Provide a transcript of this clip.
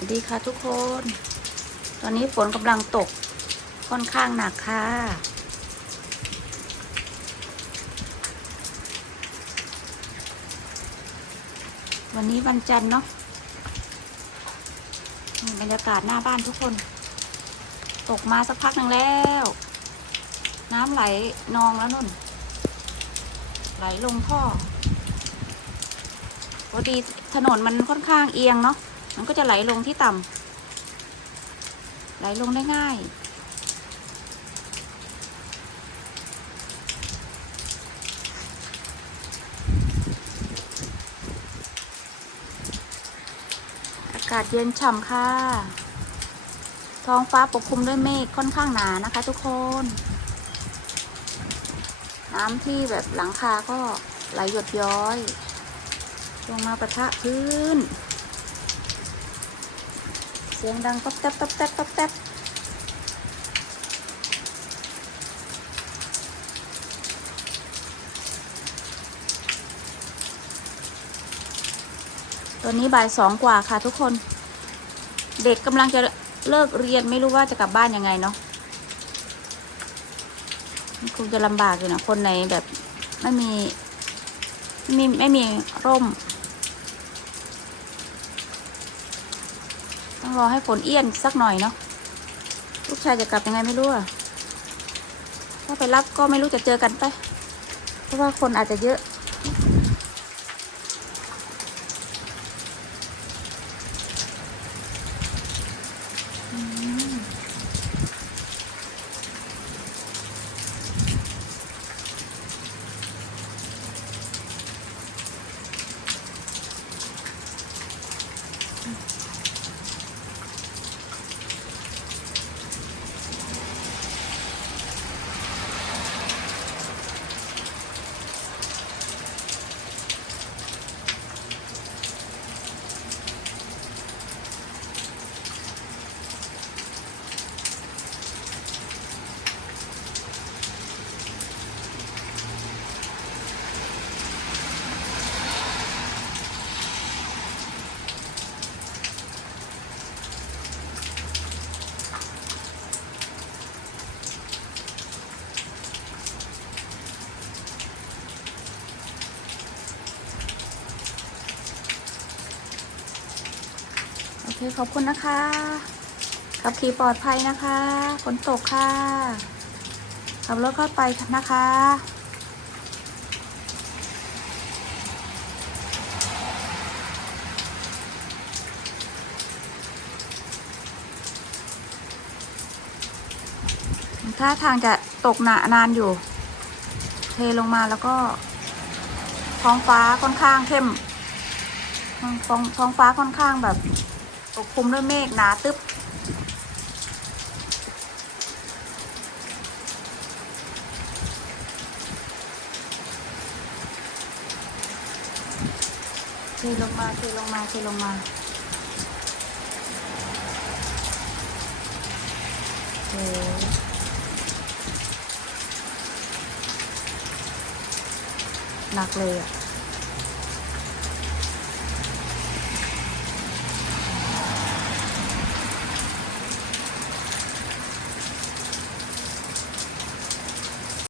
วัสดีค่ะทุกคน ตอนนี้ฝนกำลังตกค่อนข้างหนักค่ะ วันนี้วันจันทร์เนาะบรรยากาศหน้าบ้านทุกคน ตกมาสักพักหนึ่งแล้ว น้ำไหลนองแล้วนุ่น ไหลลงท่อพอดีถนนมันค่อนข้างเอียงเนาะ มันก็จะไหลลงที่ต่ำไหลลงได้ง่าย อากาศเย็นฉ่ำค่ะ ท้องฟ้าปกคลุมด้วยเมฆค่อนข้างหนานะคะทุกคนน้ำที่แบบหลังคาก็ไหลหยดย้อย ลงมาประทะพื้น เสียงดังต๊อบแต๊บต๊อบแต๊บต๊อบแต๊บตอนนี้บ่ายสองกว่าค่ะทุกคน เด็กกำลังจะเลิกเรียนไม่รู้ว่าจะกลับบ้านยังไงเนาะคงจะลำบากอยู่นะคนในแบบไม่มีไม่มีไม่มีร่ม ต้องรอให้ฝนเอี้ยนสักหน่อยเนาะลูกชายจะกลับยังไงไม่รู้อะถ้าไปรับก็ไม่รู้จะเจอกันไป เพราะว่าคนอาจจะเยอะ เคขอบคุณนะคะขับขี่ปลอดภัยนะคะฝนตกค่ะขับรถเข้าไปนะคะถ้าทางจะตกหนานานอยู่ เทลงมาแล้วก็ ท้องฟ้าค่อนข้างเข้มท้องท้องท้องฟ้าค่อนข้างแบบ ปกคลุมด้วยเมฆหนาตึ๊บเทลงมาเทลงมาเทลงมาโอ้หนักเลยอะ